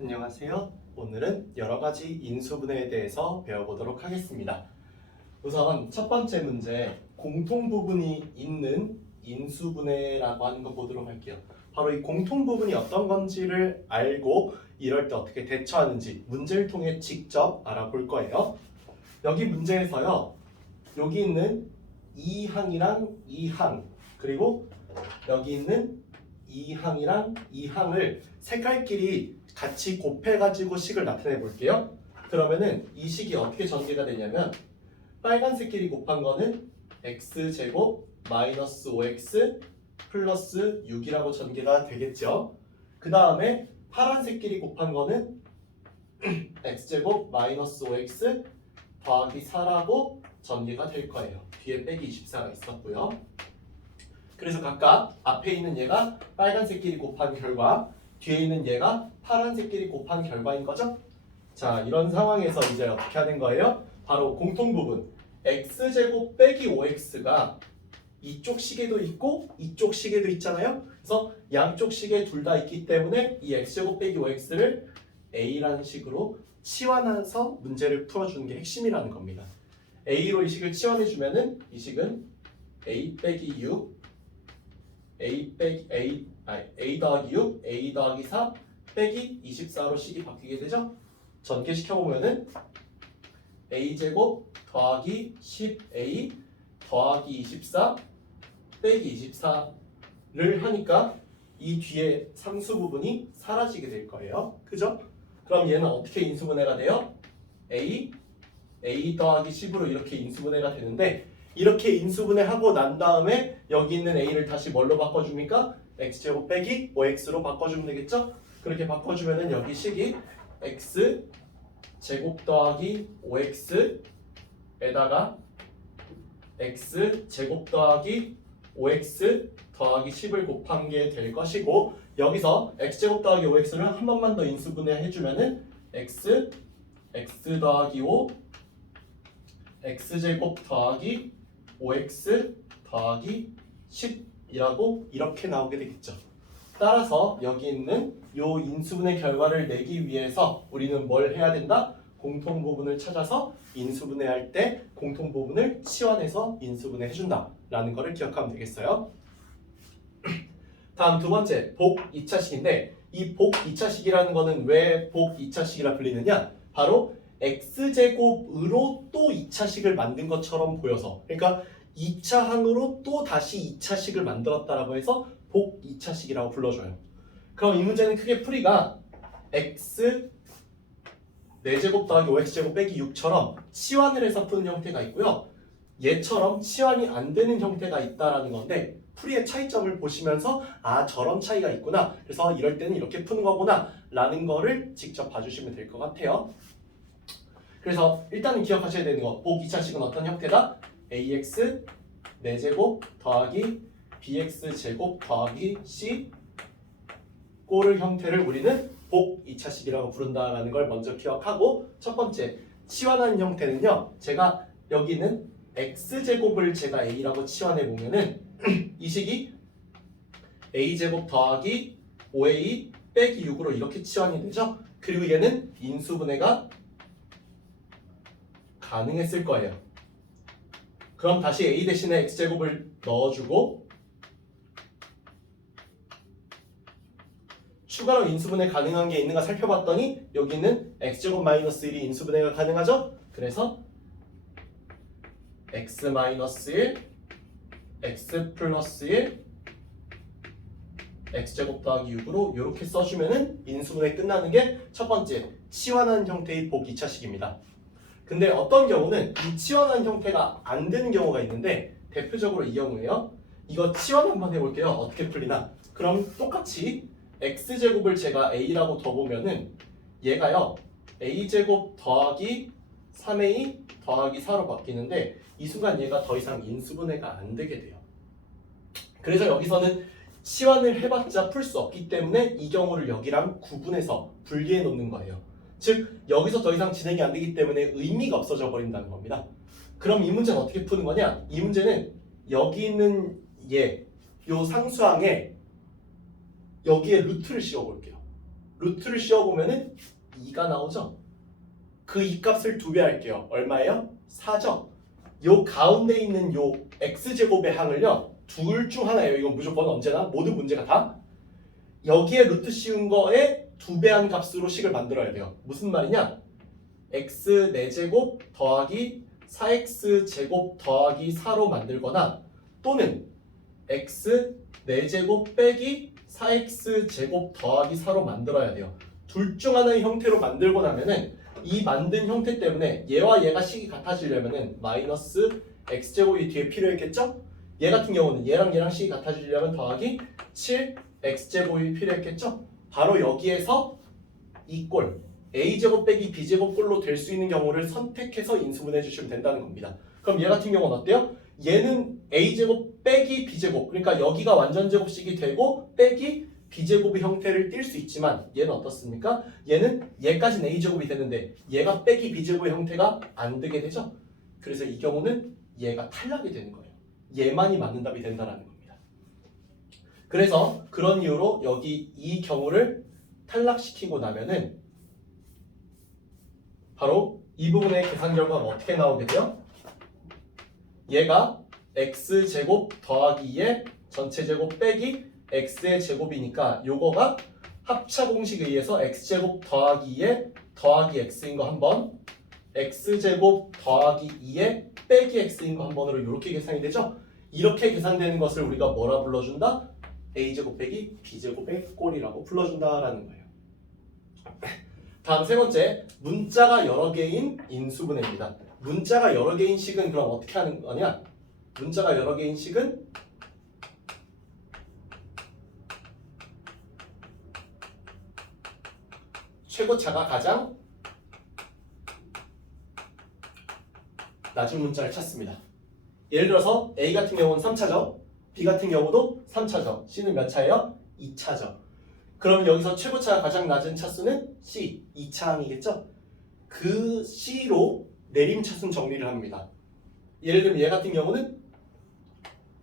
안녕하세요. 오늘은 여러 가지 인수분해에 대해서 배워보도록 하겠습니다. 우선 첫 번째 문제, 공통 부분이 있는 인수분해라고 하는 거 보도록 할게요. 바로 이 공통 부분이 어떤 건지를 알고 이럴 때 어떻게 대처하는지 문제를 통해 직접 알아볼 거예요. 여기 문제에서요. 여기 있는 이 항이랑 이 항, 그리고 여기 있는 이 항이랑 이 항을 색깔끼리 같이 곱해가지고 식을 나타내 볼게요. 그러면은 이 식이 어떻게 전개가 되냐면 빨간색끼리 곱한 거는 x 제곱 마이너스 5x 플러스 6이라고 전개가 되겠죠. 그 다음에 파란색끼리 곱한 거는 x 제곱 마이너스 5x 더하기 4라고 전개가 될 거예요. 뒤에 빼기 24가 있었고요. 그래서 각각 앞에 있는 얘가 빨간색끼리 곱한 결과 뒤에 있는 얘가 파란색끼리 곱한 결과인 거죠. 자 이런 상황에서 이제 어떻게 하는 거예요? 바로 공통 부분 x제곱 빼기 5x가 이쪽 식에도 있고 이쪽 식에도 있잖아요. 그래서 양쪽 식에 둘다 있기 때문에 이 x제곱 빼기 5x를 a라는 식으로 치환해서 문제를 풀어주는 게 핵심이라는 겁니다. a로 이 식을 치환해주면은 이 식은 a 빼기 6 a 빼기 a 아니 a 더하기 6 a 더하기 4 빼기 24로 식이 바뀌게 되죠. 전개시켜 보면은 a 제곱 더하기 10a 더하기 24 빼기 24를 하니까 이 뒤에 상수 부분이 사라지게 될 거예요. 그죠? 그럼 얘는 어떻게 인수분해가 돼요? a a 더하기 10으로 이렇게 인수분해가 되는데 이렇게 인수분해 하고 난 다음에 여기 있는 a를 다시 뭘로 바꿔줍니까? x제곱 빼기 5x로 바꿔주면 되겠죠? 그렇게 바꿔주면은 여기 식이 x 제곱 더하기 5x에다가 x 제곱 더하기 5x 더하기 10을 곱한 게 될 것이고 여기서 x 제곱 더하기 5x를 한 번만 더 인수분해 해 주면은 x x 더하기 5 x 제곱 더하기 5x 더하기 10이라고 이렇게 나오게 되겠죠. 따라서 여기 있는 요 인수분해 결과를 내기 위해서 우리는 뭘 해야 된다? 공통 부분을 찾아서 인수분해할 때 공통 부분을 치환해서 인수분해 해준다 라는 거를 기억하면 되겠어요. 다음 두 번째 복 2차식인데 이 복 2차식이라는 거는 왜 복 2차식이라 불리느냐? 바로 x제곱으로 또 2차식을 만든 것처럼 보여서 그러니까 2차 항으로 또 다시 2차식을 만들었다라고 해서 복 2차식이라고 불러줘요. 그럼 이 문제는 크게 풀이가 x 4제곱 더하기 5x제곱 빼기 6처럼 치환을 해서 푸는 형태가 있고요. 얘처럼 치환이 안 되는 형태가 있다라는 건데 풀이의 차이점을 보시면서 아 저런 차이가 있구나. 그래서 이럴 때는 이렇게 푸는 거구나 라는 거를 직접 봐주시면 될 것 같아요. 그래서 일단은 기억하셔야 되는 거. 복 2차식은 어떤 형태다? ax 4제곱 더하기 bx 제곱 더하기 c 꼬를 형태를 우리는 복 2차식이라고 부른다라는 걸 먼저 기억하고 첫 번째 치환한 형태는요. 제가 여기는 x제곱을 제가 a라고 치환해 보면은 이 식이 a제곱 더하기 5a 빼기 6으로 이렇게 치환이 되죠. 그리고 얘는 인수분해가 가능했을 거예요. 그럼 다시 a 대신에 x제곱을 넣어주고 추가로 인수분해 가능한 게 있는가 살펴봤더니 여기는 x제곱 마이너스 1이 인수분해가 가능하죠? 그래서 x 마이너스 1, x 플러스 1, x제곱 더하기 6으로 이렇게 써주면은 인수분해 끝나는 게 첫 번째 치환한 형태의 복 2차식입니다. 근데 어떤 경우는 이 치환한 형태가 안 되는 경우가 있는데 대표적으로 이 경우에요. 이거 치환 한번 해볼게요. 어떻게 풀리나? 그럼 똑같이 x제곱을 제가 a라고 더 보면은 얘가요 a제곱 더하기 3a 더하기 4로 바뀌는데 이 순간 얘가 더 이상 인수분해가 안 되게 돼요. 그래서 여기서는 치환을 해봤자 풀 수 없기 때문에 이 경우를 여기랑 구분해서 분리해 놓는 거예요. 즉 여기서 더 이상 진행이 안 되기 때문에 의미가 없어져 버린다는 겁니다. 그럼 이 문제는 어떻게 푸는 거냐? 이 문제는 여기 있는 얘, 요 상수항에 여기에 루트를 씌워 볼게요. 루트를 씌워 보면은 2가 나오죠. 그이 값을 두 배 할게요. 얼마예요? 4죠. 요 가운데 있는 요 x제곱의 항을요. 둘 중 하나예요. 이건 무조건 언제나 모든 문제가 다 여기에 루트 씌운 거에 두 배 한 값으로 식을 만들어야 돼요. 무슨 말이냐? x 4제곱 더하기 4x 제곱 더하기 4로 만들거나 또는 x 4제곱 빼기 4x 제곱 더하기 4로 만들어야 돼요. 둘 중 하나의 형태로 만들고 나면은 이 만든 형태 때문에 얘와 얘가 식이 같아지려면은 마이너스 x 제곱이 뒤에 필요했겠죠? 얘 같은 경우는 얘랑 얘랑 식이 같아지려면 더하기 7 x 제곱이 필요했겠죠? 바로 여기에서 이 꼴 a 제곱 빼기 b 제곱 꼴로 될 수 있는 경우를 선택해서 인수분해 주시면 된다는 겁니다. 그럼 얘 같은 경우는 어때요? 얘는 a 제곱 빼기 b 제곱 그러니까 여기가 완전 제곱식이 되고 빼기 b 제곱의 형태를 띌 수 있지만 얘는 어떻습니까? 얘는 얘까지는 a 제곱이 되는데 얘가 빼기 b 제곱의 형태가 안 되게 되죠. 그래서 이 경우는 얘가 탈락이 되는 거예요. 얘만이 맞는 답이 된다라는 겁니다. 그래서 그런 이유로 여기 이 경우를 탈락시키고 나면은 바로 이 부분의 계산 결과가 어떻게 돼요? 얘가 x 제곱 더하기 2의 전체 제곱 빼기 x의 제곱이니까 요거가 합차 공식에 의해서 x 제곱 더하기 2의 더하기 x인 거 한 번, x 제곱 더하기 2의 빼기 x인 거 한 번으로 이렇게 계산이 되죠? 이렇게 계산되는 것을 우리가 뭐라 불러준다? A 제곱 빼기 b 제곱의 꼴이라고 불러준다라는 거예요. 다음 세 번째, 문자가 여러 개인 인수분해입니다. 문자가 여러 개인 식은 그럼 어떻게 하는 거냐? 문자가 여러 개인 식은 최고차가 가장 낮은 문자를 찾습니다. 예를 들어서 A 같은 경우는 3차죠. B 같은 경우도 3차죠. C는 몇 차예요? 2차죠. 그럼 여기서 최고차가 가장 낮은 차수는 C, 2차항이겠죠? 그 C로 내림 차순 정리를 합니다. 예를 들면 얘 같은 경우는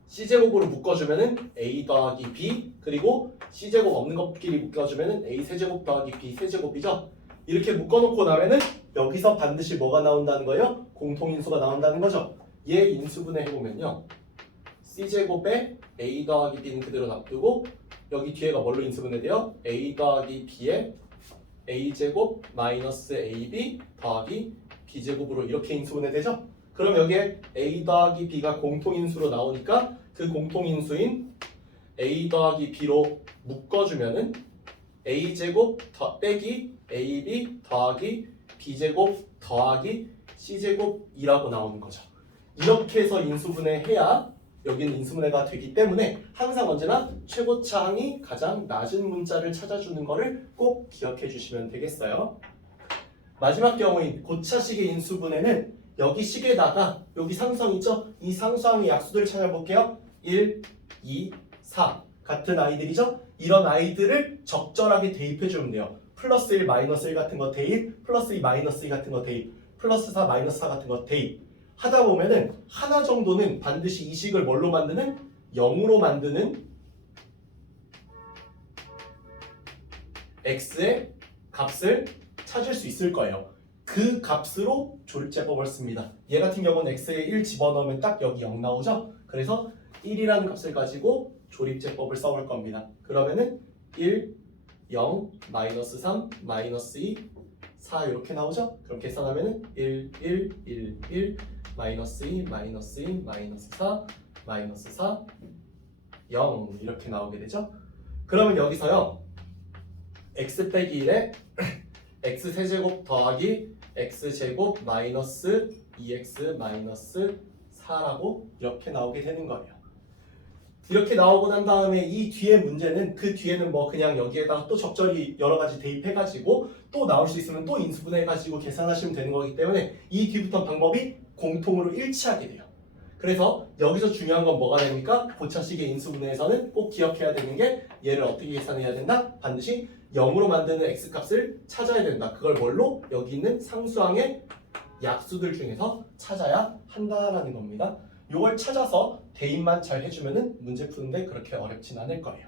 C제곱으로 묶어주면은 A 더하기 B 그리고 C제곱 없는 것끼리 묶어주면은 A 세제곱 더하기 B 세제곱이죠. 이렇게 묶어놓고 나면은 여기서 반드시 뭐가 나온다는 거예요? 공통인수가 나온다는 거죠. 얘 인수분해 해보면요. C제곱에 A 더하기 B는 그대로 놔두고 여기 뒤에가 뭘로 인수분해 돼요? A 더하기 B에 A제곱 마이너스 AB 더하기 B제곱으로 이렇게 인수분해 되죠? 그럼 여기에 A 더하기 B가 공통인수로 나오니까 그 공통인수인 A 더하기 B로 묶어주면은 A제곱 더 빼기 AB 더하기 B제곱 더하기 C제곱이라고 나오는 거죠. 이렇게 해서 인수분해해야 여기는 인수분해가 되기 때문에 항상 언제나 최고차항이 가장 낮은 문자를 찾아주는 거를 꼭 기억해 주시면 되겠어요. 마지막 경우인 고차식의 인수분해는 여기 식에다가 여기 있죠? 이 상수항의 약수들 찾아볼게요. 1, 2, 4 같은 아이들이죠? 이런 아이들을 적절하게 대입해 주면 돼요. 플러스 1, 마이너스 1 같은 거 대입, 플러스 2, 마이너스 2 같은 거 대입, 플러스 4, 마이너스 4 같은 거 대입 하다 보면은 하나 정도는 반드시 이 식을 뭘로 만드는? 0으로 만드는 x의 값을 찾을 수 있을 거예요. 그 값으로 조립제법을 씁니다. 얘 같은 경우는 x에 1 집어넣으면 딱 여기 0 나오죠? 그래서 1이라는 값을 가지고 조립제법을 써볼 겁니다. 그러면은 1, 0, 마이너스 3, 마이너스 2, 4 이렇게 나오죠? 그럼 계산하면은 1, 1, 1, 1, 마이너스 2, 마이너스 2, 마이너스 4, 마이너스 4, 0 이렇게 나오게 되죠? 그러면 여기서요 x 빼기 1에 x 세제곱 더하기 x 제곱 마이너스 2x 마이너스 4라고 이렇게 나오게 되는 거예요. 이렇게 나오고 난 다음에 이 뒤에 문제는 그 뒤에는 뭐 그냥 여기에다가 또 적절히 여러 가지 대입해가지고 또 나올 수 있으면 또 인수분해해가지고 계산하시면 되는 거기 때문에 이 뒤부터 방법이 공통으로 일치하게 돼요. 그래서 여기서 중요한 건 뭐가 됩니까? 고차식의 인수분해에서는 꼭 기억해야 되는 게 얘를 어떻게 계산해야 된다? 반드시 0으로 만드는 x값을 찾아야 된다. 그걸 뭘로? 여기 있는 상수항의 약수들 중에서 찾아야 한다라는 겁니다. 요걸 찾아서 대입만 잘 해주면은 문제 푸는데 그렇게 어렵진 않을 거예요.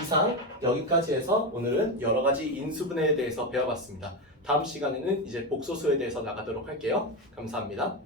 이상 여기까지 해서 오늘은 여러 가지 인수분해에 대해서 배워봤습니다. 다음 시간에는 이제 복소수에 대해서 나가도록 할게요. 감사합니다.